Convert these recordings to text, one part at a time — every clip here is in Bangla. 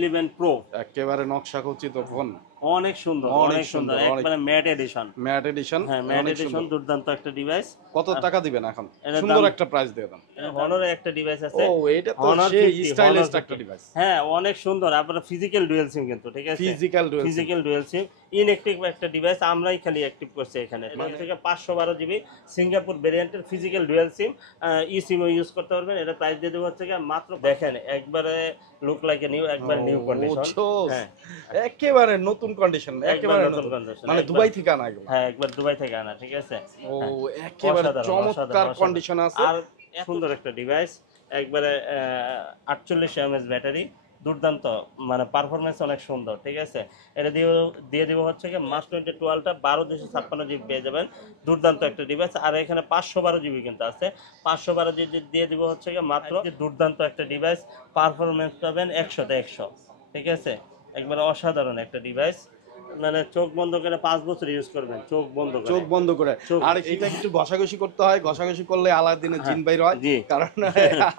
11 প্রো একেবারে নকশা খচিত ফোন, অনেক সুন্দর অনেক সুন্দর একবারে ম্যাট এডিশন। হ্যাঁ, ম্যাট এডিশন দুর্দান্ত একটা ডিভাইস। কত টাকা দিবেন এখন? সুন্দর একটা প্রাইস দিয়ে দেন। হনরের একটা ডিভাইস আছে। ও এটা তো সেই স্টাইলিশ একটা ডিভাইস। হ্যাঁ অনেক সুন্দর। আপনারা ফিজিক্যাল ডুয়াল সিম কিন্তু, ঠিক আছে, ফিজিক্যাল ডুয়াল সিম ইনঅ্যাক্টিভ একটা ডিভাইস, আমরাই খালি অ্যাক্টিভ করছি এখানে। এর থেকে 512 জিবি সিঙ্গাপুর ভেরিয়েন্টের ফিজিক্যাল ডুয়াল সিম, ই সিমও ইউজ করতে পারবেন। এটা প্রাইস দিয়ে দেবো হচ্ছে মাত্র, দেখেন একবারে লুক লাইক এ নিউ, একবার নিউ কন্ডিশন। হ্যাঁ একেবারে নতুন কন্ডিশন, একেবারে নতুন কন্ডিশন, মানে দুবাই থেকে আনা এগুলো। হ্যাঁ একবার দুবাই থেকে আনা, ঠিক আছে। ও একেবারে চমৎকার কন্ডিশন আছে। আর সুন্দর একটা ডিভাইস, একবারে 48 mAh ব্যাটারি, দুর্দান্ত মানে পারফরমেন্স অনেক সুন্দর, ঠিক আছে। এটা দিয়ে দিব হচ্ছে কি মাস্ট 12টা 12 জিবি পেয়ে যাবেন, দুর্দান্ত একটা ডিভাইস। আর এখানে 512 জিবি কিন্তু আছে, 512 জিবি দিয়ে দিব হচ্ছে কি মাত্র, দুর্দান্ত একটা ডিভাইস, পারফরমেন্স পাবেন 100তে 100, ঠিক আছে, একবারে অসাধারণ একটা ডিভাইস। মানে চোখ বন্ধ করে 5 বছর ইউজ করবেন, চোখ বন্ধ করে। আর এটা একটু ঘষাঘষি করতে হয়, ঘষাঘষি করলে আলাদিনের জিন বের হয়, কারণ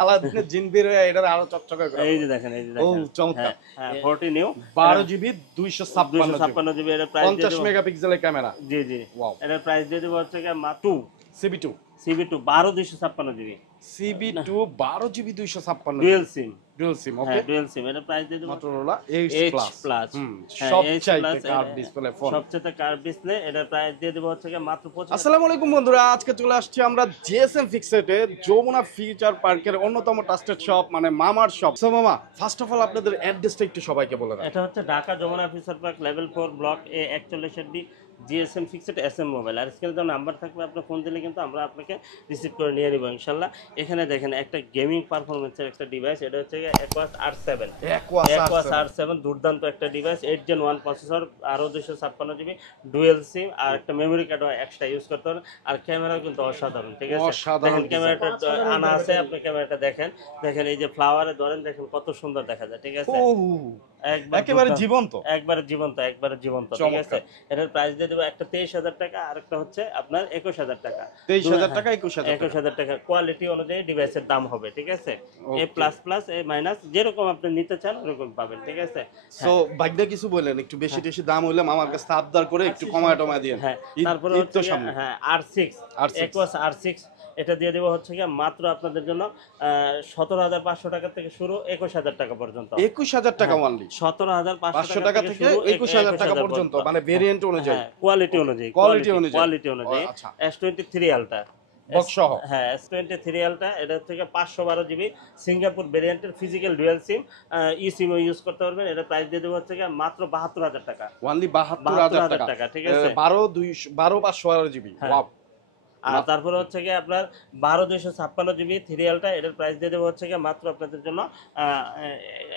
আলাদিনের জিন বের হয় এটা আরো চকচকে করে। এই যে দেখেন, এই যে দেখেন, ও চমৎকার। হ্যাঁ 40 নিউ 12 জিবি 256 জিবি। এর প্রাইস 50 মেগাপিক্সেলের ক্যামেরা। জি জি, ওয়াও। এর প্রাইস দিয়ে দেব হচ্ছে মাত্র CB2 12 256 GB, CB2 12 GB 256 dual sim, okay, dual sim. এর প্রাইস দিয়ে দেব Motorola H Plus, সবচাইতে কার্ভ ডিসপ্লে ফোন, সবচেয়ে কার্ভ ডিসপ্লে। এর প্রাইস দিয়ে দেব হচ্ছে মাত্র 25। আসসালামু আলাইকুম বন্ধুরা, আজকে চলে আসছি আমরা জিএসএম ফিক্সেটে, যমুনা ফিউচার পার্কের অন্যতম ট্রাস্টেড শপ, মানে মামার শপ। সো মামা, ফার্স্ট অফ অল আপনাদের অ্যাড্রেসটা একটু সবাইকে বলে দেন। এটা হচ্ছে Dhaka Jamuna future park level 4 block A 41D, GSM fixed SM mobile. আর স্ক্রিনে যে নাম্বার থাকবে আপনার ফোন দিলে কিন্তু আমরা আপনাকে রিসিভ করে নিয়ে নিব ইনশাআল্লাহ। এখানে দেখেন একটা গেমিং পারফরম্যান্সের একটা ডিভাইস, এটা হচ্ছে Aquos R7, দুর্দান্ত একটা ডিভাইস, 8 Gen 1 প্রসেসর, আরো 256 জিবি ডুয়াল সিম, আর একটা মেমোরি কার্ডও এক্সট্রা ইউজ করতে হবে। আর ক্যামেরাও কিন্তু অসাধারণ, ঠিক আছে। দেখেন ক্যামেরাটা আনা আছে, আপনি ক্যামেরাটা দেখেন, এই যে ফ্লাওয়ারে ধরেন, দেখেন কত সুন্দর দেখা যায়, ঠিক আছে, একেবারে জীবন্ত, একবারে জীবন্ত, ঠিক আছে। এটার প্রাইস দিয়ে দেবো একটা 23,000 টাকা, আর একটা হচ্ছে আপনার 21,000 টাকা। 23,000 টাকা 21,000 টাকা কোয়ালিটি অনুযায়ী ডিভাইসের দাম হবে, ঠিক আছে। A++, A- যেরকম আপনি নিতে চান ওরকম পাবেন, ঠিক আছে। সো বাইকটা কিছু বলেন, একটু বেশি দাম হইলে আমার কাছে আবদার করে একটু কমায় টমায় দিয়েন। হ্যাঁ তারপরে হচ্ছে R6, Aquos R6, এটা দিয়ে দেবো হচ্ছে মাত্র আপনাদের জন্য 17,500 টাকা থেকে শুরু 21,000 টাকা পর্যন্ত। 21,000 টাকা অনলি, 17,500 টাকা থেকে 21,000 টাকা পর্যন্ত, মানে ভেরিয়েন্ট অনুযায়ী, কোয়ালিটি অনুযায়ী S23 আলটা বক্স সহ। হ্যাঁ S23 আলটা, এটা থেকে 512 জিবি সিঙ্গাপুর ভেরিয়েন্টের ফিজিক্যাল ডুয়াল সিম, ই সিমও ইউজ করতে পারবেন। এটা প্রাইস দিয়ে দেবো হচ্ছে মাত্র 72,000 টাকা, অনলি 72,000 টাকা, ঠিক আছে। 12 জিবি। ওয়াও। আর তারপরে হচ্ছে আপনার 12 256 জিবি 3 আলটা, এটার প্রাইস দিয়ে দেবো হচ্ছে মাত্র আপনাদের জন্য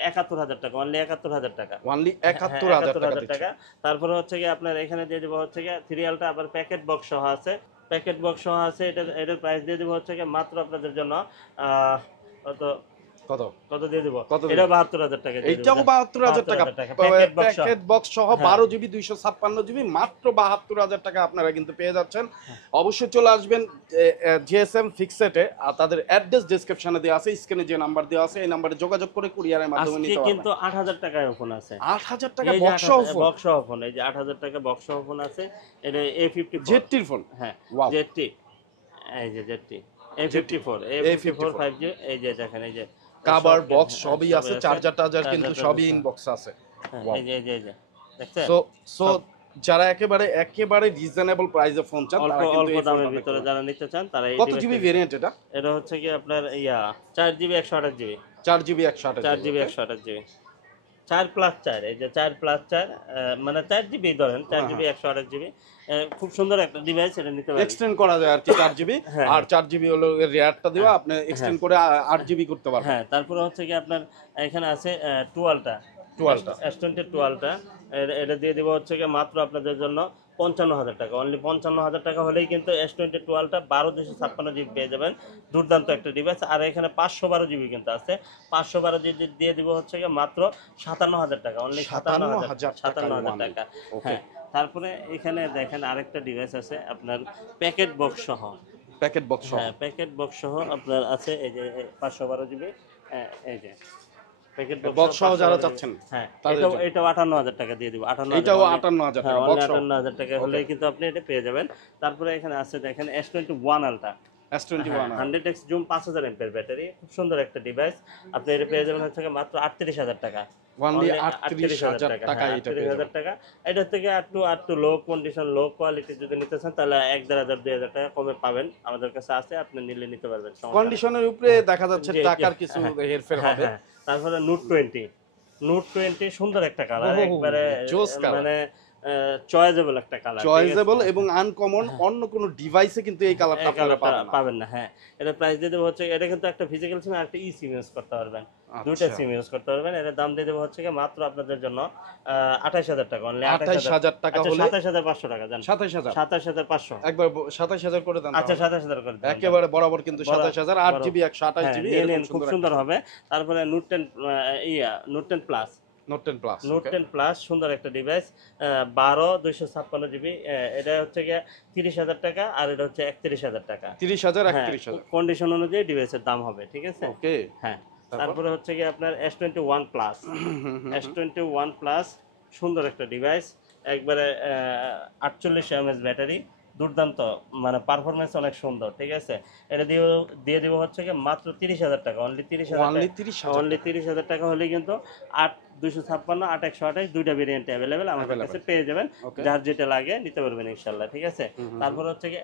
71,000 টাকা, অনলি 71,000 টাকা, অনলি 71,000 টাকা। তারপরে হচ্ছে আপনার এখানে দিয়ে দেবো হচ্ছে 3 আলটা, আবার প্যাকেট বক্স সহ আছে, এটার প্রাইস দিয়ে দেবো হচ্ছে মাত্র আপনাদের জন্য কত দিয়ে দেব, এটা 72,000 টাকা, এটাও 72,000 টাকা, প্যাকেট বক্স সহ 12 জিবি 256 জিবি, মাত্র 72,000 টাকা আপনারা কিন্তু পেয়ে যাচ্ছেন। অবশ্যই চলে আসবেন জিএসএম ফিক্সেটে, আর তাদের অ্যাড্রেস ডেসক্রিপশনে দেওয়া আছে, স্ক্রিনে যে নাম্বার দেওয়া আছে এই নম্বরে যোগাযোগ করে কুরিয়ারের মাধ্যমে নিতে পারবেন। কিন্তু 8,000 টাকায় ফোন আছে, 8,000 টাকা বক্স সহ ফোন, এই যে 8,000 টাকা বক্স সহ ফোন আছে। এটা A54 জেডটির ফোন, হ্যাঁ জেডটি, এই যে জেডটি A54 5G, এই যে দেখেন, এই যে কভার বক্স সবই আছে, চার্জার কিন্তু সবই ইনবক্স আছে। এই যে দেখছেন। সো যারা একেবারে রিজনেবল প্রাইসে ফোন চান, তারা কিন্তু অল্প দামের ভিতরে যারা নিতে চান, তারা এই কত জিবি ভেরিয়েন্ট এটা? এটা হচ্ছে আপনার 4GB 128 জিবি, 4GB 128 জিবি 4+4, এই যে 4+4 মানে 4GB ধরেন, 4GB 128 জিবি, খুব সুন্দর একটা ডিভাইস। এটা নিতে পারেন, এক্সটেন্ড করা যায় আর কি 4GB, আর 4GB হলো রেয়ারটা দিবা, আপনি এক্সটেন্ড করে 8GB করতে পারবেন। হ্যাঁ তারপরে হচ্ছে আপনার এখানে আছে 12টা S22 এটা দিয়ে দেবো হচ্ছে মাত্র আপনাদের জন্য 55,000 টাকা, অনলি 55,000 টাকা হলেই কিন্তু S22টা 12 জিবি পেয়ে যাবেন, দুর্দান্ত একটা ডিভাইস। আর এখানে 512 জিবি কিন্তু আছে, 512 জিবি দিয়ে দিব হচ্ছে মাত্র 57,000 টাকা, অনলি 57,000 টাকা। হ্যাঁ তারপরে এখানে দেখেন আরেকটা ডিভাইস আছে আপনার প্যাকেট বক্স সহ, প্যাকেট বক্স সহ আপনার আছে, এই যে 512 জিবি, এই যে প্যাকেট বক্স সহ যারা চাচ্ছেন হ্যাঁ এটাও 58000 টাকা দিয়ে দিব। 58 এটাও 58000 টাকা বক্স সহ 58000 টাকা হলে কিন্তু আপনি এটা পেয়ে যাবেন। তারপরে এখানে আছে দেখেন S21 ultra S21 100x zoom 5000 MPR battery, খুব সুন্দর একটা ডিভাইস। আপনি এটা পেয়ে যাবেন হচ্ছে মাত্র 38000 টাকা। অনলি 38000 টাকা এটা পেয়ে যাবেন। 38000 টাকা। এটা থেকে একটু লো কন্ডিশন লো কোয়ালিটি যদি নিতে চান তাহলে 1000 2000 টাকা কমে পাবেন, আমাদের কাছে আছে, আপনি নিলে নিতে পারবেন। কন্ডিশনের উপরে দেখা যাচ্ছে টাকার কিছু হেরফের হবে। তারপরে নোট 20 সুন্দর একটা কালার, একবারে মানে চয়েজেবল একটা কালার, চয়েজেবল এবং আনকমন, অন্য কোনো ডিভাইসে কিন্তু এই কালারটা আপনারা পাবেন না। হ্যাঁ, এটা প্রাইস দিয়ে দেবো হচ্ছে, এটা কিন্তু একটা ফিজিক্যাল সিম আর একটা ই সিম ইউজ করতে পারবেন, দুইটা সিম ইউজ করতে পারবেন। এর দাম দিয়ে দেবো হচ্ছে মাত্র আপনাদের জন্য 28000 টাকা। অনলি 28000 টাকা হলে 27500 টাকা জান। 27500 একবার 27000 করে দেন। আচ্ছা 27000 করে দেন একেবারে বরাবর কিন্তু 27000 8GB 128GB খুব সুন্দর হবে। তারপরে নোট 10 প্লাস নোট 10 প্লাস সুন্দর একটা ডিভাইস, 12 256GB। এটা হচ্ছে গিয়ে 30000 টাকা আর এটা হচ্ছে 31000 টাকা। 30000 31000 কন্ডিশন অনুযায়ী ডিভাইসের দাম হবে, ঠিক আছে? ওকে, হ্যাঁ। তারপরে হচ্ছে গিয়ে আপনার S21 প্লাস S21 প্লাস সুন্দর একটা ডিভাইস, একবারে 48 mAh ব্যাটারি, দুর্দান্ত, মানে পারফরমেন্স অনেক সুন্দর, ঠিক আছে? এটা দিয়ে দিব হচ্ছে কি মাত্র 30000 টাকা। অনলি 30000 টাকা হলে কিন্তু 8256 8128 দুইটা ভেরিয়েন্ট अवेलेबल আমাদের কাছে পেয়ে যাবেন। যার যেটা লাগে নিতে পারবেন ইনশাআল্লাহ, ঠিক আছে? তারপর হচ্ছে কি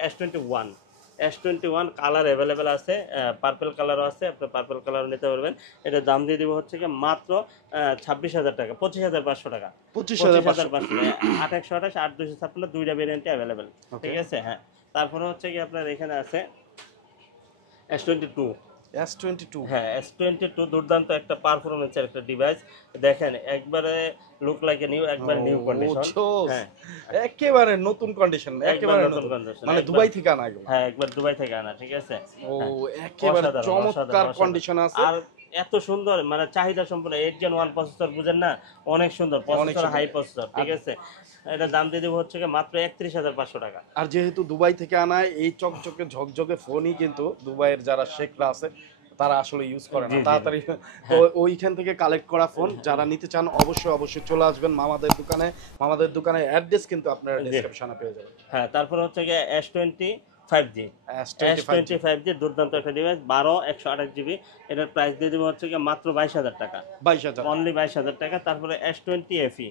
S21 কালার अवेलेबल আছে, পার্পল কালারও আছে, আপনি পার্পল কালারও নিতে পারবেন। এটা দাম দিয়ে দিব হচ্ছে কি মাত্র 26000 টাকা, 25500 টাকা, 25500 8128 8256 দুইটা ভেরিয়েন্ট अवेलेबल, ঠিক আছে? হ্যাঁ। তারপরে হচ্ছে কি আপনার এখানে আছে S22 হ্যাঁ S22 দুর্দান্ত একটা পারফরম্যান্সের একটা ডিভাইস, দেখেন একবারে লুক লাইক নিউ, একবার নিউ কন্ডিশন। হ্যাঁ, একেবারে নতুন কন্ডিশন, একেবারে নতুন কন্ডিশন, মানে দুবাই থেকে আনা এগুলো। হ্যাঁ, একবার দুবাই থেকে আনা, ঠিক আছে? ও একেবারে চমৎকার কন্ডিশন আছে আর এত সুন্দর, মানে চাহিদা সম্পন্ন 8 Gen 1 প্রসেসর, বুঝেন না? অনেক সুন্দর প্রসেসর, হাই প্রসেসর, ঠিক আছে? এটা দাম দিয়ে দেব হচ্ছে মাত্র 31500 টাকা। আর যেহেতু দুবাই থেকে আনা এই চকচকে ঝকঝকে ফোনই কিন্তু দুবাইয়ের যারা শেখরা আছে তারা আসলে ইউজ করে না, তাড়াতাড়ি ওইখান থেকে কালেক্ট করা ফোন যারা নিতে চান অবশ্যই চলে আসবেন মামাদের দোকানে। মামাদের দোকানের অ্যাড্রেস কিন্তু আপনারা ডেসক্রিপশনে পেয়ে যাবেন। হ্যাঁ, তারপর হচ্ছে গিয়ে S25G দুর্দান্ত একটা ডিভাইস, 12 128GB। এটার প্রাইস দিয়ে দেবো হচ্ছে গিয়ে মাত্র 22000 টাকা, 22000, অনলি 22000 টাকা। তারপরে S20FE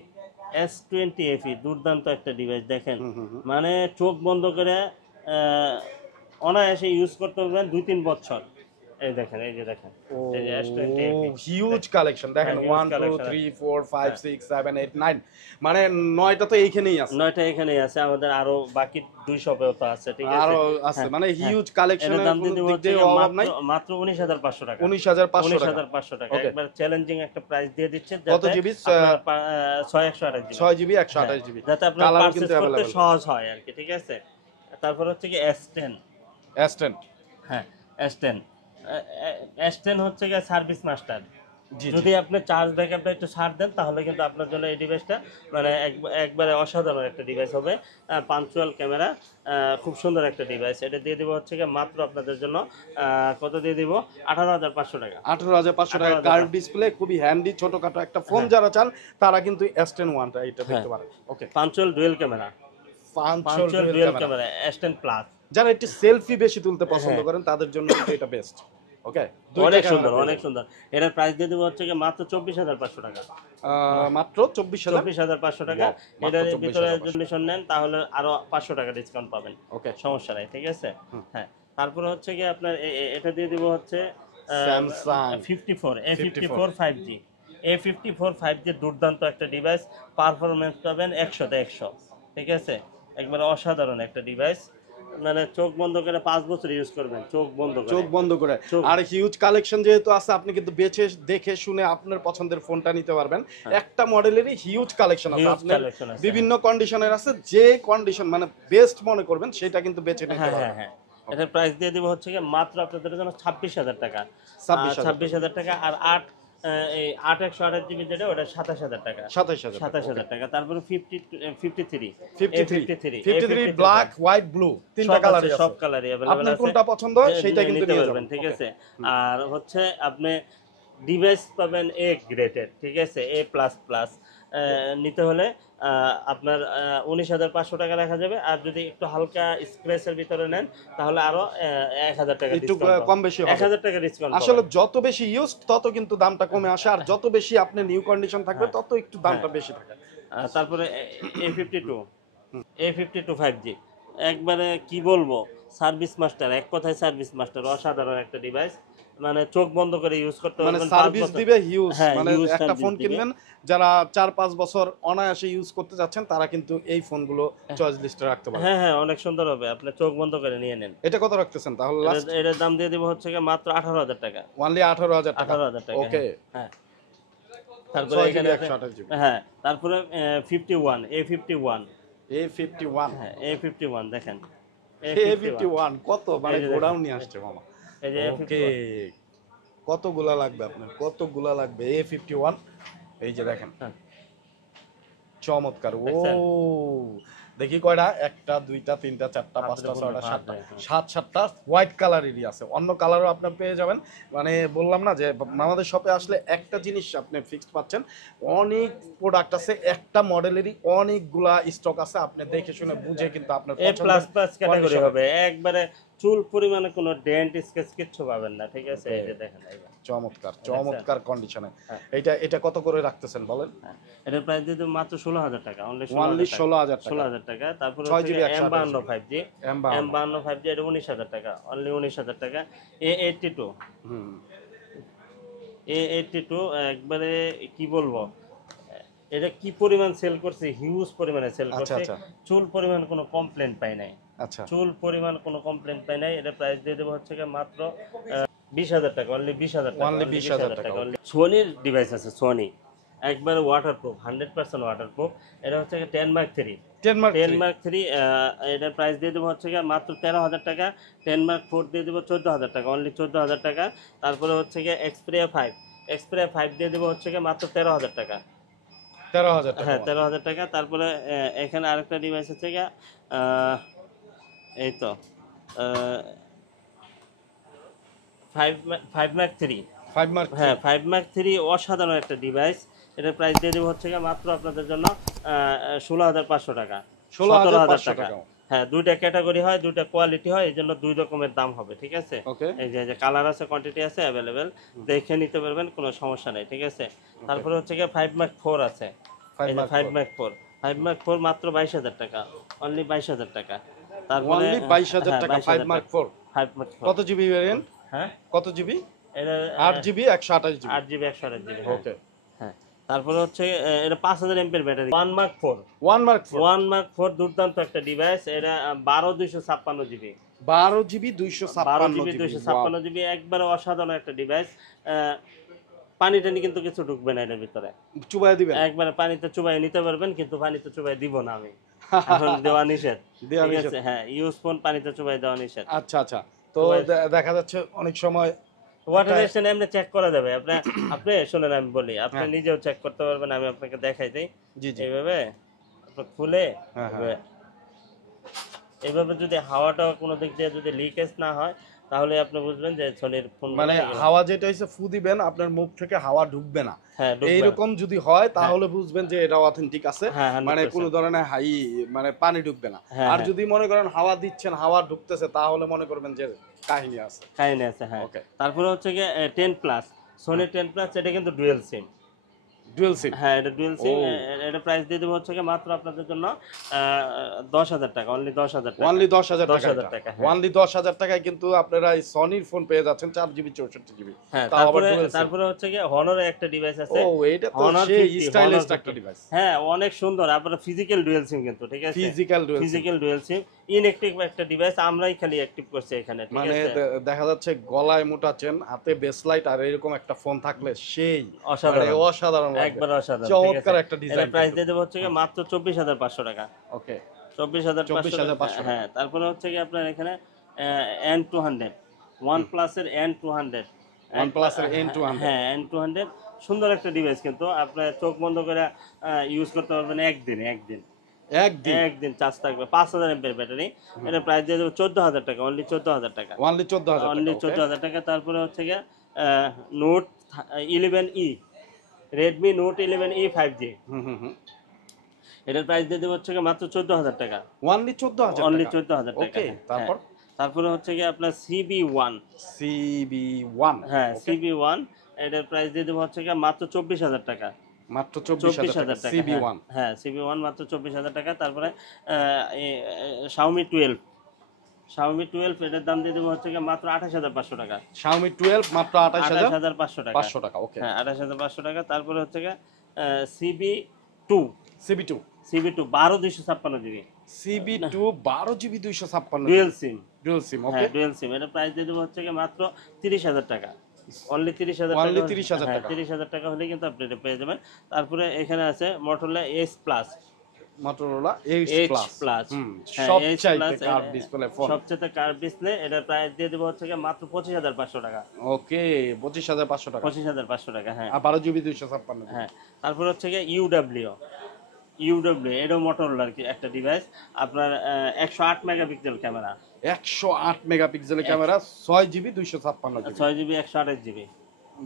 দুর্দান্ত একটা ডিভাইস, দেখেন মানে চোখ বন্ধ করে অনায়াসে ইউজ করতে পারবেন 2-3 বছর। এই দেখেন, এই যে দেখেন, এই যে S20FE হিউজ কালেকশন দেখেন, 1 2 3 4 5 6 7 8 9, মানে 9টা তো এইখানেই আছে, 9টা এখানেই আছে, আমাদের আরো বাকি 2 শপেও তো আছে, ঠিক আছে? আরো আছে, মানে হিউজ কালেকশন। এর দাম দিয়ে দিব হচ্ছে মাত্র 19500 টাকা, 19500 টাকা। একবার চ্যালেঞ্জিং একটা প্রাইস দিয়ে দিচ্ছে। কত জিবি? 6 128 জিবি, যাতে আপনার পারচেজ করতে সহজ হয় আর কি, ঠিক আছে? তারপর হচ্ছে কি S10 হ্যাঁ S10 হচ্ছে গিয়ে সার্ভিস মাস্টার। যদি আপনি চার্জ ব্যাকআপটা একটু ছাড় দেন তাহলে কিন্তু আপনার জন্য এই ডিভাইসটা মানে একবারে অসাধারণ একটা ডিভাইস হবে। পাঞ্চুয়াল ক্যামেরা, খুব সুন্দর একটা ডিভাইস। এটা দিয়ে দিব হচ্ছে গিয়ে মাত্র আপনাদের জন্য কত দিয়ে দিব? 18500 টাকা। 18500 টাকা কার্ভ ডিসপ্লে, খুবই হ্যান্ডি ছোটখাটো একটা ফোন যারা চান তারা কিন্তু S10 এটা দেখতে পারেন। ওকে, পাঞ্চুয়াল ডুয়াল ক্যামেরা, S10 প্লাস। যারা একটু সেলফি বেশি তুলতে পছন্দ করেন তাদের জন্য এটা বেস্ট। ওকে, অনেক সুন্দর। এটার প্রাইস দিয়ে দেব হচ্ছে মাত্র 24500 টাকা, মাত্র 24500 টাকা। এটার ভিতরে যদি নেন তাহলে আরো 500 টাকা ডিসকাউন্ট পাবেন। ওকে, সমস্যা নাই, ঠিক আছে? হ্যাঁ, তারপরে হচ্ছে কি আপনার এটা দিয়ে দেব হচ্ছে Samsung A54 5G দুর্দান্ত একটা ডিভাইস, পারফরম্যান্স পাবেন 100 তে 100, ঠিক আছে? একবার অসাধারণ একটা ডিভাইস, মানে চোখ বন্ধ করে 5 বছর ইউজ করবেন, চোখ বন্ধ করে। আর হিউজ কালেকশন যেহেতু আছে, আপনি কিন্তু বেছে দেখে শুনে আপনার পছন্দের ফোনটা নিতে পারবেন। একটা মডেলেরই হিউজ কালেকশন আছে, আপনার বিভিন্ন কন্ডিশনের আছে, যে কন্ডিশন মানে বেস্ট মনে করবেন সেটা কিন্তু বেছে নিতে পারবেন। হ্যাঁ, এটার প্রাইস দিয়ে দিব হচ্ছে মাত্র আপনাদের জন্য 26000 টাকা, 26000 টাকা। আর 8 128GB যেটা ওটা 27000 টাকা, 27000 টাকা। তারপরে 53 ব্ল্যাক হোয়াইট ব্লু তিনটা কালার আছে, সব কালারই अवेलेबल আছে। আপনার কোনটা পছন্দ সেটা কিন্তু নিতে পারবেন, ঠিক আছে? আর হচ্ছে আপনি ডিভাইস পাবেন এ গ্রেডেড, ঠিক আছে, এ প্লাস প্লাস। নিতে হলে আপনার 19,500 টাকা রাখা যাবে। আর যদি একটু হালকা স্ক্র্যাচের ভিতরে নেন তাহলে আরো 1,000 টাকা একটু ডিসকাউন্ট, কম বেশি হবে। 1,000 টাকা ডিসকাউন্ট। আসলে যত বেশি ইউজ তত কিন্তু দামটা কমে আসে, আর যত বেশি আপনি নিউ কন্ডিশন থাকবে তত একটু দামটা বেশি থাকে। তারপরে A52 5G, একবারে কি বলবো, সার্ভিস মাস্টার, এক কথায় সার্ভিস মাস্টার, অসাধারণ একটা ডিভাইস। মানে চোখ বন্ধ করে ইউজ করতে মানে পারবেন, সার্ভিস দিবে হিউজ। মানে হিউজ একটা ফোন কিনবেন যারা 4-5 বছর অনায়াসে ইউজ করতে যাচ্ছেন তারা কিন্তু এই ফোনগুলো চয়েস লিস্টে রাখতে পারেন। হ্যাঁ, অনেক সুন্দর হবে, আপনি চোখ বন্ধ করে নিয়ে নেন। এটা কত রাখতেছেন তাহলে লাস্ট? এটার দাম দিয়ে দিব হচ্ছে কি মাত্র 18,000 টাকা, অনলি 18,000 টাকা। 18,000 টাকা। ওকে। হ্যাঁ, তারপরে এখানে হ্যাঁ, তারপরে 51 A51, হ্যাঁ A51 দেখেন, A51 কত মানে গোডাউন নিয়ে আসছে মামা। এই যে ওকে, কতগুলা লাগবে আপনার, কতগুলা লাগবে A51? এই যে দেখেন, চমৎকার। ও দেখি কয়টা, একটা দুইটা তিনটা চারটা পাঁচটা ছয়টা সাতটা, সাতটা হোয়াইট কালারেরই আছে, অন্য কালারও আপনার পেয়ে যাবেন। মানে বললাম না যে আমাদের শপে আসলে একটা জিনিস আপনি ফিক্সড পাচ্ছেন, অনেক প্রোডাক্ট আছে, একটা মডেলেরই অনেকগুলা স্টক আছে, আপনি দেখে শুনে বুঝে কিন্তু আপনার এ প্লাস প্লাস ক্যাটাগরি হবে, একবারে চুল পরিমাণে কোনো ডেন্ট স্কেচ কিচ্ছু পাবেন না, ঠিক আছে। এই যে দেখেন, চমৎকার চমৎকার কন্ডিশনে। এটা কত করে রাখতেছেন বলেন? এটার প্রাইস দিয়ে মাত্র 16,000 টাকা, অনলি 16,000 টাকা। তারপরে M52 5G, M52 5G এটা 19,000 টাকা, অনলি 19,000 টাকা। A82 একবারে কি বলবো, এটা কি পরিমাণ সেল করছে, হিউজ পরিমাণে সেল করছে, চুল পরিমাণ কোনো কমপ্লেইন পাই নাই। আচ্ছা, চুল পরিমাণ কোনো কমপ্লেইন পাই নাই। এটা প্রাইস দিয়ে দেবো হচ্ছে মাত্র 20,000 টাকা, অনলি 20,000 টাকা, অনলি 20,000 টাকা। সোনির ডিভাইস আছে, সোনি একবারে ওয়াটারপ্রুফ, 100% ওয়াটারপ্রুফ। এটা হচ্ছে 10 Mark 3, 10 Mark 3। এটার প্রাইস দিয়ে দেবো হচ্ছে মাত্র 13,000 টাকা। 10 Mark 4 দিয়ে দেবো 14,000 টাকা, অনলি 14,000 টাকা। তারপরে হচ্ছে Xperia 5 দিয়ে দেবো হচ্ছে মাত্র 13,000 টাকা, 13,000 টাকা। হ্যাঁ 13,000 টাকা। তারপরে এখানে আরেকটা ডিভাইস আছে এই তো 5 Mark 3, 5 Mark, হ্যাঁ 5 Mark 3 অসাধারণ একটা ডিভাইস। এটার প্রাইস দিয়ে দেবো হচ্ছে মাত্র আপনাদের জন্য 16,500 টাকা, 17,000 টাকা। হ্যাঁ, দুইটা ক্যাটাগরি হয়, দুইটা কোয়ালিটি হয়, এই জন্য দুই রকমের দাম হবে, ঠিক আছে। এই যে কালার আছে, কোয়ান্টিটি আছে, অ্যাভেলেবেল, দেখে নিতে পারবেন, কোনো সমস্যা নেই, ঠিক আছে। তারপরে হচ্ছে 5 Mark 4 আছে, 5 Mark 4 মাত্র 22,000 টাকা, অনলি 22,000 টাকা। তারপরে 22,000 টাকা 5 Mark 4। 5 Mark 4 কত জিবি ভেরিয়েন্ট? হ্যাঁ, কত জিবি? এটা 8 GB 128 GB. 8 GB 128 GB. Okay, হ্যাঁ। তারপরে হচ্ছে এটা 5000 এমপির ব্যাটারি, 1 Mark 4, 1 Mark 4 দুর্দান্ত একটা ডিভাইস। এটা 12,256 জিবি, 12 জিবি 256 জিবি, একবারে অসাধারণ একটা ডিভাইস। পানি টানি কিন্তু কিছু ঢুকবে না এটার ভিতরে, চুবাই দিবেন, একবারে পানিতে চুবাই নিতে পারবেন, কিন্তু পানিতে চুবাই দিব না আমি, এখন দেওয়া নিষেধ, ঠিক আছে। হ্যাঁ, ইউজ ফোন পানিতে চুবাই দেওয়া নিষেধ। আচ্ছা আচ্ছা। তো দেখা যাচ্ছে অনেক সময় ওয়াটার রেজিস্ট্যান্ট এমনি চেক করা যাবে। আপনি শুনেন, আমি বলি, আপনি নিজেও চেক করতে পারবেন, আমি আপনাকে দেখাই দেই। এইভাবে আপনি খুলে এইভাবে যদি হাওয়াটা কোনো দিক দিয়ে যদি লিকেজ না হয়, তাহলে আপনি বুঝবেন যে সোনির ফোন, মানে হাওয়া যেটা হইছে ফু দিবেন, আপনার মুখ থেকে হাওয়া ঢুকবে না, এইরকম যদি হয় তাহলে বুঝবেন যে এটা অথেন্টিক আছে, মানে কোনো ধরনের মানে পানি ঢুকবে না। আর যদি মনে করেন হাওয়া দিচ্ছেন, হাওয়া ঢুকতেছে, তাহলে মনে করবেন যে কাহিনী আছে। হ্যাঁ। তারপরে হচ্ছে 10 প্লাস, সোনি 10 প্লাস, এটা কিন্তু ডুয়াল সিম, হ্যাঁ এটা ডুয়াল সিম। এটা প্রাইস দিয়ে দেবো হচ্ছে মাত্র আপনাদের জন্য 10,000 টাকা, অনলি 10,000 টাকা, অনলি 10,000 টাকা, অনলি 10,000 টাকায় কিন্তু আপনারা এই সনির ফোন পেয়ে যাচ্ছেন 4 জিবি 64 জিবি। হ্যাঁ, তারপরে হচ্ছে হনরের একটা ডিভাইস আছে, ও এটা তো সেই স্টাইলিশ একটা ডিভাইস, হ্যাঁ অনেক সুন্দর। আপনারা ফিজিক্যাল ডুয়াল সিম কিন্তু, ঠিক আছে, ফিজিক্যাল ডুয়াল সিম, ইনঅ্যাক্টিভ একটা ডিভাইস, আমরাই খালি অ্যাক্টিভ করছি এখানে, ঠিক আছে। মানে দেখা যাচ্ছে গলায় মোটা চেন, হাতে বেসলাইট, আর এরকম একটা ফোন থাকলে সেই অসাধারণ, একবার অসাধারণ, চমৎকার একটা ডিজাইন। এর প্রাইস দিয়ে দেব হচ্ছে মাত্র 24,500 টাকা। ওকে, 24,500। হ্যাঁ, তারপরে হচ্ছে আপনার এখানে N200, OnePlus এর N200, হ্যাঁ N200 সুন্দর একটা ডিভাইস, কিন্তু আপনি চোখ বন্ধ করে ইউজ করতে পারবেন একদিন চার্জ থাকবে, 5000 এমপির ব্যাটারি। এটা প্রাইস দিয়ে দেবো 14,000 টাকা, অনলি 14,000 টাকা, অনলি 14,000 টাকা। তারপরে হচ্ছে Note 11E, Redmi note 11E 5G। এটার প্রাইস দিয়ে দেবো হচ্ছে মাত্র 14,000 টাকা। অনলি 14,000 অনলি টাকা। 14,000 টাকা। ওকে, তারপর তারপরে হচ্ছে কি আপনার CB1। হ্যাঁ, CB1 এটার প্রাইস দিয়ে দেবো হচ্ছে মাত্র 24,000 টাকা। মাত্র 24,000 টাকা CB1। হ্যাঁ, CB1 মাত্র 24,000 টাকা। তারপরে Xiaomi 12 এটার দাম দিয়ে দেবো হচ্ছে মাত্র 28,500 টাকা। Xiaomi 12 মাত্র 28,500 টাকা। 500 টাকা। ওকে, হ্যাঁ, 28,500 টাকা। তারপরে হচ্ছে CB2 12 256 GB. CB2 12 GB 256 dual sim. Okay, হ্যাঁ, ডুয়েল সিম। এটা প্রাইস দিয়ে দেবো হচ্ছে মাত্র 30,000 টাকা। অনলি 30,000 টাকা। অনলি 30,000 টাকা। 30,000 টাকা হলে কিন্তু আপনি এটা পেয়ে যাবেন। তারপরে এখানে আছে Motorola Edge Plus। Motorola Edge Plus সবচাইতে কার্ভ ডিসপ্লে ফোন, সবচেয়ে কার্ভ ডিসপ্লে। এটার প্রাইস দিয়ে দেবো হচ্ছে মাত্র 25,500 টাকা। ওকে, 25,500 টাকা। 25,500 টাকা। হ্যাঁ, আর 12 GB 256। হ্যাঁ। তারপর হচ্ছে UW এটাও Motorola আর কি একটা ডিভাইস। আপনার 108 মেগাপিক্সেল ক্যামেরা, 108 মেগাপিক্সেলের ক্যামেরা, 6 GB 256 6 জিবি 128 জিবি।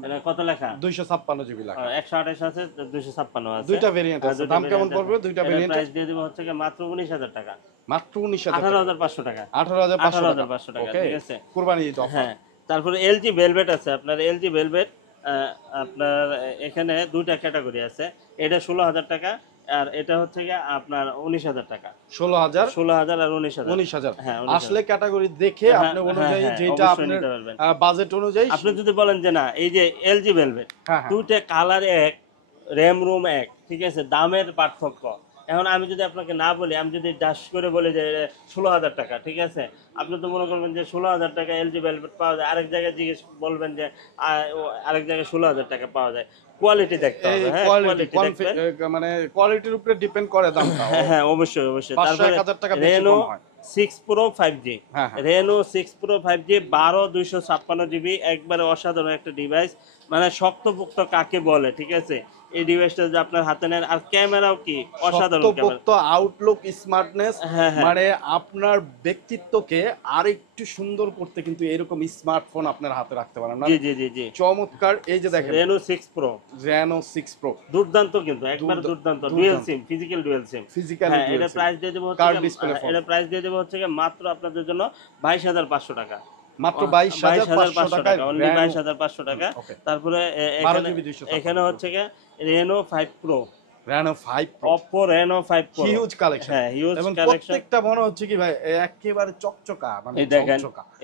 এটা কত লেখা? 256 GB লেখা। 128 আছে, 256 আছে। দুইটা ভেরিয়েন্ট আছে। দাম কেমন পড়বে দুইটা ভেরিয়েন্ট? প্রাইস দিয়ে দেব হচ্ছে মাত্র 19,000 টাকা। মাত্র 19,000 টাকা। 18,500 টাকা। 18,500 টাকা। ঠিক আছে, কুরবানি ঈদ অফার। হ্যাঁ। তারপরে LG Velvet আছে আপনার। LG Velvet আপনার এখানে দুইটা ক্যাটাগরি আছে। এটা 16,000 টাকা, আর এটা হচ্ছে আপনার 19,000 টাকা। 16,000 আর 19,000। হ্যাঁ, আসলে ক্যাটাগরি দেখে আপনি অনুযায়ী যেটা আপনার বাজেট অনুযায়ী আপনি যদি বলেন যে না এই যে LG Velvet দুইটা কালার এক, র‍্যাম রুম এক, ঠিক আছে, দামের পার্থক্য। এখন আমি যদি আপনাকে না বলি, আমি যদি ডাশ করে বলি যে 16,000 টাকা, ঠিক আছে, আপনি তো মনে করবেন যে 16,000 টাকা LG Velvet পাওয়া যায়। আরেক জায়গায় জিজ্ঞেস বলবেন যে আরেক জায়গায় 16,000 টাকা পাওয়া যায়। কোয়ালিটি দেখতে হবে। হ্যাঁ, মানে কোয়ালিটির উপরে ডিপেন্ড করে দামটা। হ্যাঁ, অবশ্যই। তারপরে Reno 6 Pro 5G। Reno 6 Pro 5G 12 256 GB, একবারে অসাধারণ একটা ডিভাইস। মানে শক্তপোক্ত কাকে বলে, ঠিক আছে, এই ডিভাইসটা যে আপনার হাতে নেন। আর ক্যামেরাও কি অসাধারণ ক্যামেরা, আউটলুক, স্মার্টনেস, মানে আপনার ব্যক্তিত্বকে আরেকটু সুন্দর করতে কিন্তু এরকম স্মার্টফোন আপনার হাতে রাখতে পারেন না? জি, চমৎকার। এই যে দেখেন Reno 6 Pro দুর্দান্ত, কিন্তু একবার দুর্দান্ত। Dual SIM, physical dual SIM. হ্যাঁ, এটা প্রাইস দিয়ে দেব হচ্ছে মাত্র আপনাদের জন্য 22,500 টাকা। মাত্র 22,500 টাকা, অনলি 22,500 টাকা। তারপরে এখানে হচ্ছে Reno 5 Pro, Oppo Reno 5 Pro, huge collection. হ্যাঁ, হিউজ এবং কালেকশন। প্রত্যেকটা মনে হচ্ছে কি ভাই একেবারে চকচকা, মানে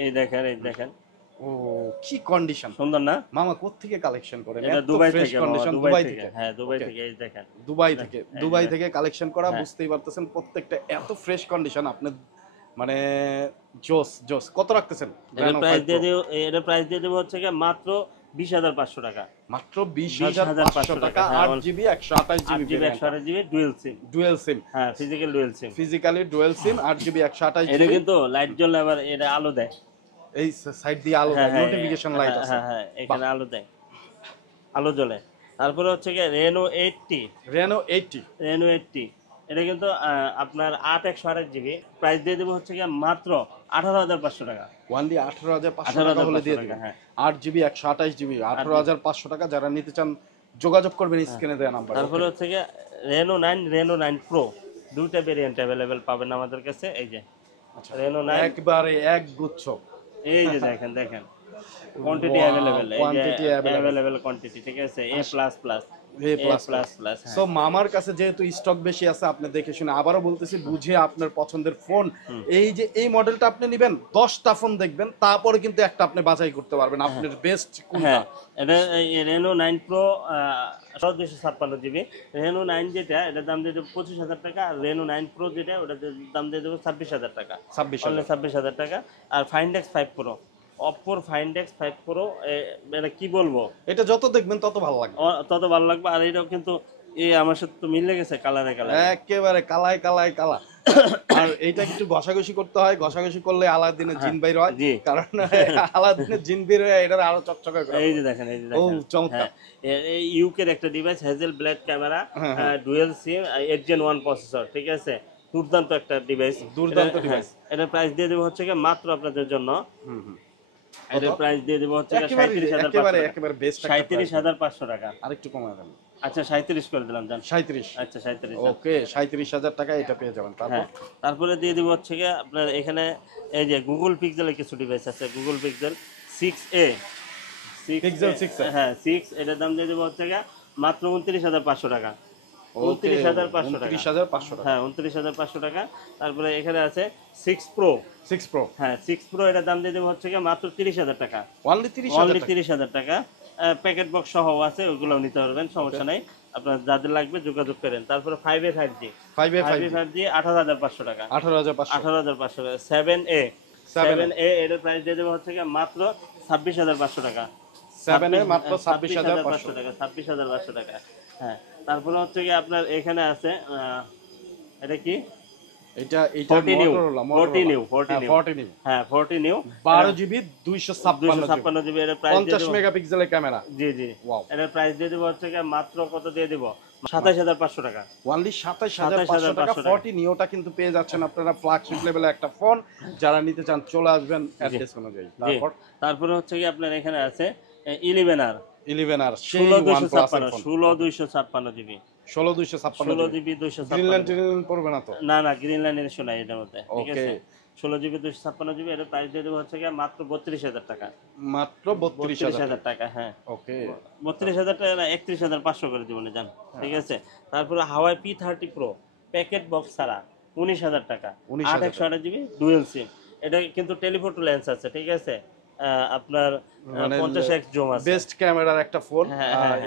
এই দেখেন ও কি কন্ডিশন, সুন্দর না মামা? কোত্থেকে কালেকশন করেন? এটা দুবাই থেকে। হ্যাঁ, দুবাই থেকে। এই দেখেন, দুবাই থেকে কালেকশন করা। বুঝতেই পারতেছেন প্রত্যেকটা এত ফ্রেশ কন্ডিশন। আপনি মানে জোস। কত রাখতেছেন? এটা প্রাইস দিয়ে দেব হচ্ছে মাত্র 20,500 টাকা। মাত্র 20,500 টাকা। 8GB 128GB dual SIM. হ্যাঁ, physically dual SIM 8GB 128GB। এটা কিন্তু লাইট জ্বলে, আবার এটা আলো দেয়। এই সাইড দিয়ে আলো দেয়, নোটিফিকেশন লাইট আছে। হ্যাঁ, এখানে আলো দেয়, আলো জ্বলে। তারপরে হচ্ছে Reno 80। এটা কিন্তু আপনার 8/128GB। প্রাইস দিয়ে দেবো হচ্ছে মাত্র 18,500 টাকা। ওনলি 18,500 টাকা হলে দিয়ে দিবেন। 8GB 128GB 18,500 টাকা। যারা নিতে চান যোগাযোগ করবেন স্ক্রিনে দেওয়া নাম্বার। তারপরে হচ্ছে Reno 9 Pro, দুইটা ভেরিয়েন্ট अवेलेबल পাবেন আমাদের কাছে। এই যে Reno 9 একবারে এক গুচ্ছ। এই যে দেখেন কোয়ান্টিটি अवेलेबल কোয়ান্টিটি, ঠিক আছে, A++। সো মামার কাছে যেহেতু স্টক বেশি আছে, আপনি দেখে শুনে, আবারও বলতেছি, বুঝে আপনার পছন্দের ফোন, এই যে এই মডেলটা আপনি নেবেন, 10টা ফোন দেখবেন, তারপরে কিন্তু একটা আপনি বাছাই করতে পারবেন আপনার বেস্ট কোনটা। এটা Reno 9 Pro 256GB। Reno 9 যেটা, এটার দাম দিয়ে দেবো 25,000 টাকা। আর Reno 9 Pro যেটা, ওটার দাম দিয়ে দেবো 26,000 টাকা। 26,000 টাকা। আর Find X5 Pro, Oppo Find X5 Pro, এটা কি বলবো, এটা যত দেখবেন তত ভালো লাগবে, আর এটাও কিন্তু আমার সাথে তো মিলে গেছে কালারে, একেবারে কালা। আর এইটা একটু ঘষাঘষি করতে হয়, ঘষাঘষি করলে আলাদিনের জিন বাইর হয়, কারণ আলাদিনের জিন বের হয়ে এটা আরো চকচকে করে। এই যে দেখেন ও চমৎকার। এই ইউকের একটা device, Hasselblad camera, dual sim, 8 Gen 1 processor, ঠিক আছে, দুর্দান্ত একটা ডিভাইস। এটা প্রাইস দিয়ে দেবো হচ্ছে মাত্র আপনাদের জন্য এটার প্রাইস দিয়ে দেব হচ্ছে একেবারে বেস্ট 37500 টাকা। আরেকটু কমায় দেন। আচ্ছা 37 করে দিলাম জান। 37। আচ্ছা 37। ওকে 37000 টাকা এটা পেয়ে যাবেন। তারপর তারপরে দিয়ে দিব হচ্ছে কি আপনার এখানে এই যে গুগল পিক্সেলের কিছু ডিভাইস আছে, গুগল পিক্সেল 6a, পিক্সেল 6 হ্যাঁ 6, এটার দাম দিয়ে দিব হচ্ছে কি মাত্র 29500 টাকা। 29500 টাকা, 29500 টাকা। হ্যাঁ 29500 টাকা। তারপরে এখানে আছে 6 প্রো, 6 প্রো, হ্যাঁ 6 প্রো, এটার দাম দিয়ে দেব হচ্ছে কি মাত্র 30000 টাকা। অনলি 30000 টাকা। প্যাকেট বক্স সহ আছে, ওগুলোও নিতে পারবেন, সমস্যা নাই। আপনার যাদের লাগবে যোগাযোগ করেন। তারপরে 5A 5G, 5A 5G 18500 টাকা, 18500 টাকা। 7A, 7A এর প্রাইস দিয়ে দেব হচ্ছে কি মাত্র 26500 টাকা। 7A মাত্র 26500 টাকা, 26500 টাকা। হ্যাঁ তারপরে হচ্ছে কি আপনার এখানে আছে এটা কি, এটা মোটরোলা 40 নিউ, 40 নিউ, হ্যাঁ 40 নিউ 12 জিবি 256 জিবি। এর প্রাইস 50 মেগাপিক্সেলের ক্যামেরা। জি ওয়াও। এর প্রাইস দিয়ে দেব হচ্ছে কি মাত্র কত দিয়ে দেব, 27500 টাকা। অনলি 27500 টাকা 40 নিউটা কিন্তু পেয়ে যাচ্ছেন আপনারা ফ্ল্যাগশিপ লেভেলের একটা ফোন। যারা নিতে চান চলে আসবেন অ্যাড্রেস অনুযায়ী। তারপরে হচ্ছে কি আপনার এখানে আছে 11R, 11R 16256 GB, 16256 GB 256। Greenland পড়বে না তো? না গ্রিনল্যান্ড এর শোনা এটার মধ্যে, ঠিক আছে। 16 জিবি 256 জিবি, এর প্রাইস দিয়ে দেব হচ্ছে কি মাত্র 32000 টাকা। মাত্র 32000 টাকা, হ্যাঁ ওকে 32000 টাকা না, 31500 করে দিব না জান, ঠিক আছে। তারপরে হাওয়াই P30 প্রো প্যাকেট বক্স ছাড়া 19000 টাকা, 8128 জিবি ডুয়াল সিম। এটা কিন্তু টেলিফোটো লেন্স আছে, ঠিক আছে। আপনার 50x জুম আছে, বেস্ট ক্যামেরার একটা ফোন।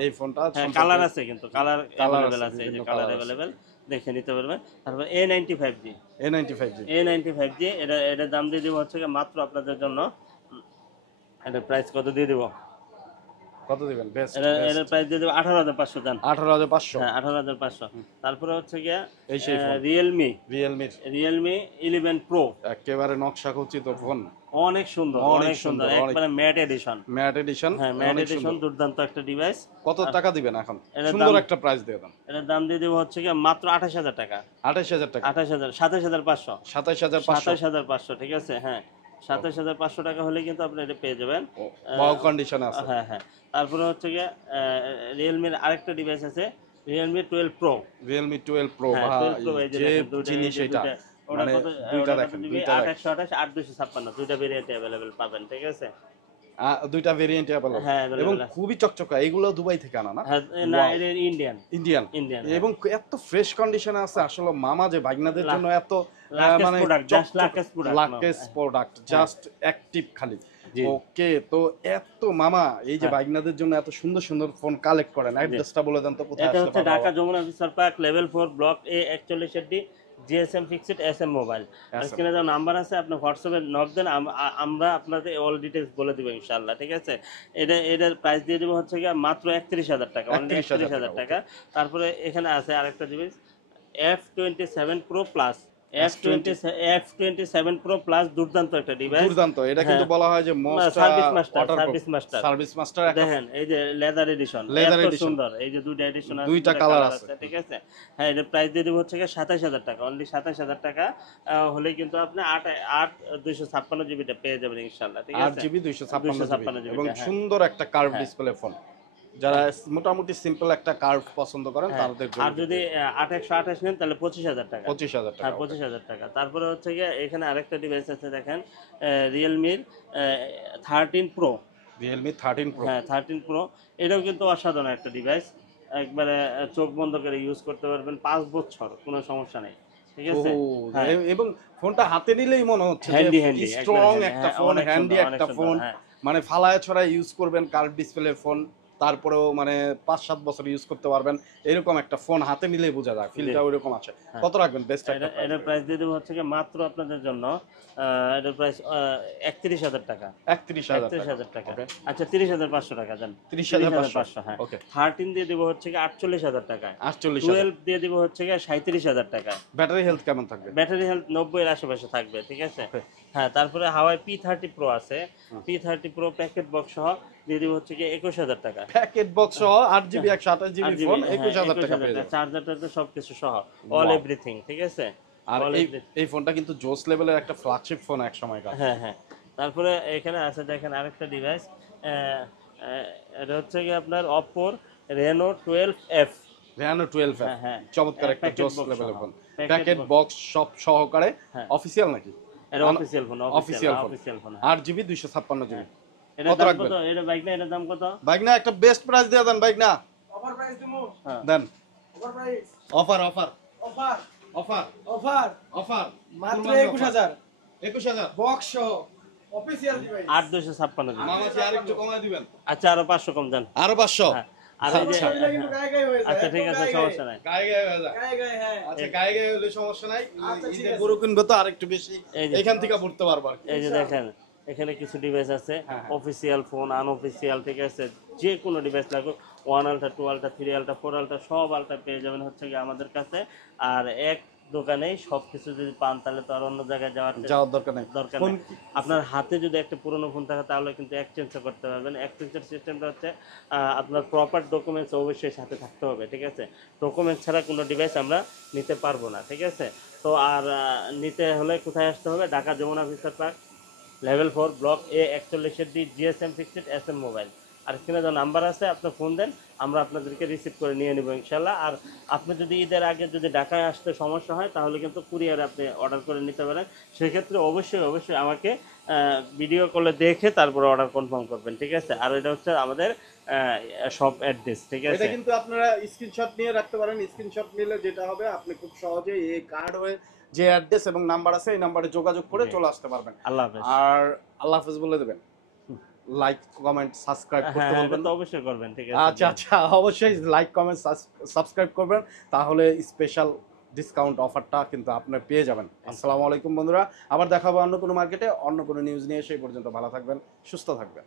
এই ফোনটা কালার আছে, কিন্তু কালার अवेलेबल আছে, এই যে কালার अवेलेबल দেখে নিতে পারবেন। তারপর A95G, A95G এটা দাম দিয়ে দিব হচ্ছে মাত্র আপনাদের জন্য, এটা প্রাইস কত দিয়ে দিব, কত দিবেন? বেস্ট এর প্রাইস দিয়ে দেব 18500 জান, 18500, হ্যাঁ 18500। তারপরে হচ্ছে গিয়া এই সেই ফোন Realme 11 Pro, একেবারে নকশা খচিত ফোন, অনেক সুন্দর, অনেক সুন্দর, একবারে ম্যাট এডিশন, হ্যাঁ ম্যাট এডিশন, দুর্দান্ত একটা ডিভাইস। কত টাকা দিবেন এখন? সুন্দর একটা প্রাইস দিয়ে দেন। এর দাম দিয়ে দেব হচ্ছে কি মাত্র 28000 টাকা, 28000 টাকা, 27500, 27500, ঠিক আছে। হ্যাঁ 27500 টাকা হলে কিন্তু আপনি এটা পেয়ে যাবেন, ভালো কন্ডিশনে আছে। হ্যাঁ তারপরে হচ্ছে কি Realme এর আরেকটা ডিভাইস আছে, Realme 12 Pro, Realme 12 Pro, যে জিনিস এটা মানে দুইটা দেখেন, দুইটা 8128 8256 দুইটা ভেরিয়েন্ট अवेलेबल পাবেন, ঠিক আছে। দুইটা ভেরিয়েন্ট अवेलेबल, এবং খুবই চকচকা। এগুলো দুবাই থেকে আনা না? না এটা ইন্ডিয়ান, এবং এত ফ্রেশ কন্ডিশনে আছে। আসলে মামা যে ভাগনাদের জন্য এত মানে লাকেস প্রোডাক্ট, জাস্ট অ্যাক্টিভ খালি। ওকে, তো এত মামা এই যে ভাগনাদের জন্য এত সুন্দর সুন্দর ফোন কালেক্ট করেন, অ্যাড্রেসটা বলে দেন তো কোথায় আসলে? এটা হচ্ছে Dhaka Jamuna future park level 4 block A 41D, GSM fixed SM mobile. স্ক্রিনে যে নাম্বার আছে আপনি হোয়াটসঅ্যাপে নক দেন, আমরা আপনাদের অল ডিটেইলস বলে দিব ইনশাআল্লাহ, ঠিক আছে। এটার প্রাইস দিয়ে দেব হচ্ছে কি মাত্র 31000 টাকা, 31000 টাকা। তারপরে এখানে আছে আরেকটা জিনিস F27 Pro Plus, F27 Pro Plus, দুর্দান্ত একটা ডিভাইস, দুর্দান্ত। এটা কিন্তু বলা হয় যে মোস্ট সার্ভিস মাস্টার। দেখেন এই যে লেদার এডিশন, এত সুন্দর, এই যে দুইটা এডিশন আছে, দুইটা কালার আছে, ঠিক আছে। হ্যাঁ এর প্রাইস দিয়ে দেব হচ্ছে 27000 টাকা, অনলি 27000 টাকা হলে কিন্তু আপনি 256 জিবিটা পেয়ে যাবেন ইনশাআল্লাহ, ঠিক আছে। 8 জিবি 256 জিবি, এবং সুন্দর একটা কার্ভ ডিসপ্লে ফোন। যারা মোটামুটি সিম্পল একটা কার্ভ পছন্দ করেন তাদের জন্য। আর যদি 8128 নেন তাহলে 25000 টাকা, 25000 টাকা, 25000 টাকা। তারপরে হচ্ছে কি এখানে আরেকটা ডিভাইস আছে, দেখেন Realme 13 Pro, হ্যাঁ 13 Pro, এটাও কিন্তু অসাধারণ একটা ডিভাইস, একবারে চোখ বন্ধ করে ইউজ করতে পারবেন 5 বছর, কোনো সমস্যা নেই, ঠিক আছে। এবং ফোনটা হাতে নিলেই মনে হচ্ছে যে স্ট্রং একটা ফোন, হ্যান্ডি একটা ফোন, মানে ফালায় ছড়ায় ইউজ করবেন, কার্ভ ডিসপ্লে ফোন, তারপরেও মানে 5-7 বছর ইউজ করতে পারবেন, এরকম একটা ফোন হাতে নিলেই বোঝা যায়, ফিলটা ওইরকম আছে। কত রাখবেন বেস্ট? এটার প্রাইস দিয়ে দেবো হচ্ছে কি মাত্র আপনাদের জন্য, এটার প্রাইস 31000 টাকা, 31000 টাকা। আচ্ছা 30500 টাকা দেন, 30500, হ্যাঁ। 13 দিয়ে দেবো হচ্ছে কি 48000 টাকা, 12 দিয়ে দেবো হচ্ছে কি 37000 টাকা। ব্যাটারি হেলথ কেমন থাকবে? ব্যাটারি হেলথ 90 এর আশেপাশে থাকবে, ঠিক আছে। হ্যাঁ তারপরে হাওয়াই P30 Pro আছে, P30 Pro প্যাকেট বক্স সহ দিয়ে দেবো হচ্ছে কি 21000 টাকা, প্যাকেট বক্স সহ 8 জিবি 128 জিবি ফোন 21000 টাকা পেয়ে যাবেন, চার্জারটা সবকিছু সহ, অল এভরিথিং, ঠিক আছে। আর এই ফোনটা কিন্তু জোস লেভেলের একটা ফ্ল্যাগশিপ ফোন এক সময়কার। হ্যাঁ তারপরে এখানে আছে দেখেন আরেকটা ডিভাইস, এটা হচ্ছে কি আপনার Oppo Reno 12F। Reno 12 হ্যাঁ হ্যাঁ, চমৎকার একটা প্যাকেট জোস বক্স লেভেলের সহ। Phone, packet packet box. Box সব সহকারে, হ্যাঁ, অফিসিয়াল নাকি? এটা official phone, official phone, official phone. 8GB 256GB। এটার কত দাম রাখবেন? কত? এটা বাইক না, এটার দাম কত? বাইক না, একটা বেস্ট প্রাইস দিয়ে দেন বাইক না। অফার প্রাইস দিমু। হ্যাঁ, দেন offer price. Offer offer offer offer offer offer মাত্র 21000 21000 বক্স সহ অফিশিয়াল ডিভাইস। 8256 দিন। মামা কি আরেকটু কমায় দিবেন? আচ্ছা, আরো 500 কম দেন। আরো 500? হ্যাঁ, আর এই যে, আচ্ছা। এটা কিন্তু গায়ে গায়ে হয়ে যায়। আচ্ছা ঠিক আছে, গায়ে সমস্যা নাই। গায়ে গায়ে হয়ে যায়। গায়ে গায়ে হ্যাঁ। আচ্ছা গায়ে গায়ে হলে সমস্যা নাই, আচ্ছা, ঠিক ঈদে আছে। গরু কিনবে তো আরেকটু বেশি এই যে- এখান থেকে পড়তে পারবো আর কি। এই যে দেখেন এখানে কিছু ডিভাইস আছে, হ্যাঁ। অফিসিয়াল ফোন, আনঅফিসিয়াল, ঠিক আছে, যে কোনো ডিভাইস লাগুক, 1 আলট্রা, 2 আলট্রা, 3 আলট্রা, 4 আলট্রা, সব আলট্রা পেয়ে যাবেন হচ্ছে কি আমাদের কাছে। আর এক দোকানেই সব কিছু যদি পান তাহলে তো আর অন্য জায়গায় যাওয়ার যাওয়ার দরকার নেই। দরকার ফোন নেই। আপনার হাতে যদি একটা পুরনো ফোন থাকে তাহলে কিন্তু এক্সচেঞ্জ করতে পারবেন। এক্সচেঞ্জের সিস্টেমটা হচ্ছে আপনার প্রপার ডকুমেন্টস অবশ্যই সাথে থাকতে হবে, ঠিক আছে। ডকুমেন্টস ছাড়া কোনো ডিভাইস আমরা নিতে পারবো না, ঠিক আছে। তো আর নিতে হলে কোথায় আসতে হবে? Dhaka Jamuna future park, level 4 block A 41D, GSM fixed SM mobile. আর স্ক্রিনে যে নাম্বার আছে আপনি ফোন দেন, আমরা আপনাদেরকে রিসিভ করে নিয়ে নেব ইনশাল্লাহ। আর আপনি যদি ঈদের আগে যদি ঢাকায় আসতে সমস্যা হয় তাহলে কিন্তু কুরিয়ারে আপনি অর্ডার করে নিতে পারেন। সেক্ষেত্রে অবশ্যই অবশ্যই আমাকে ভিডিও কলে দেখে তারপরে অর্ডার কনফার্ম করবেন, ঠিক আছে। আর এটা হচ্ছে আমাদের শপ অ্যাড্রেস, ঠিক এটা আছে। কিন্তু আপনারা স্ক্রিনশট নিয়ে রাখতে পারেন। স্ক্রিনশট নিলে যেটা হবে, আপনি খুব সহজেই এই কার্ড হয়ে যে অ্যাড্রেস এবং নাম্বার আছে এই নাম্বারে যোগাযোগ করে চলে আসতে পারবেন। আল্লাহ হাফেজ। আর আল্লাহ হাফেজ বলে দেবেন, লাইক কমেন্ট সাবস্ক্রাইব হ্যাঁ করতে হ্যাঁ, বলবেন। এটা তো অবশ্যই করবেন, ঠিক আছে। আচ্ছা আচ্ছা, অবশ্যই লাইক কমেন্ট সাবস্ক্রাইব করবেন, তাহলে স্পেশাল ডিসকাউন্ট অফারটা কিন্তু আপনি পেয়ে যাবেন। আসসালামু আলাইকুম বন্ধুরা, আবার দেখা হবে অন্য কোনো মার্কেটে অন্য কোনো নিউজ নিয়ে। সেই পর্যন্ত ভালো থাকবেন, সুস্থ থাকবেন।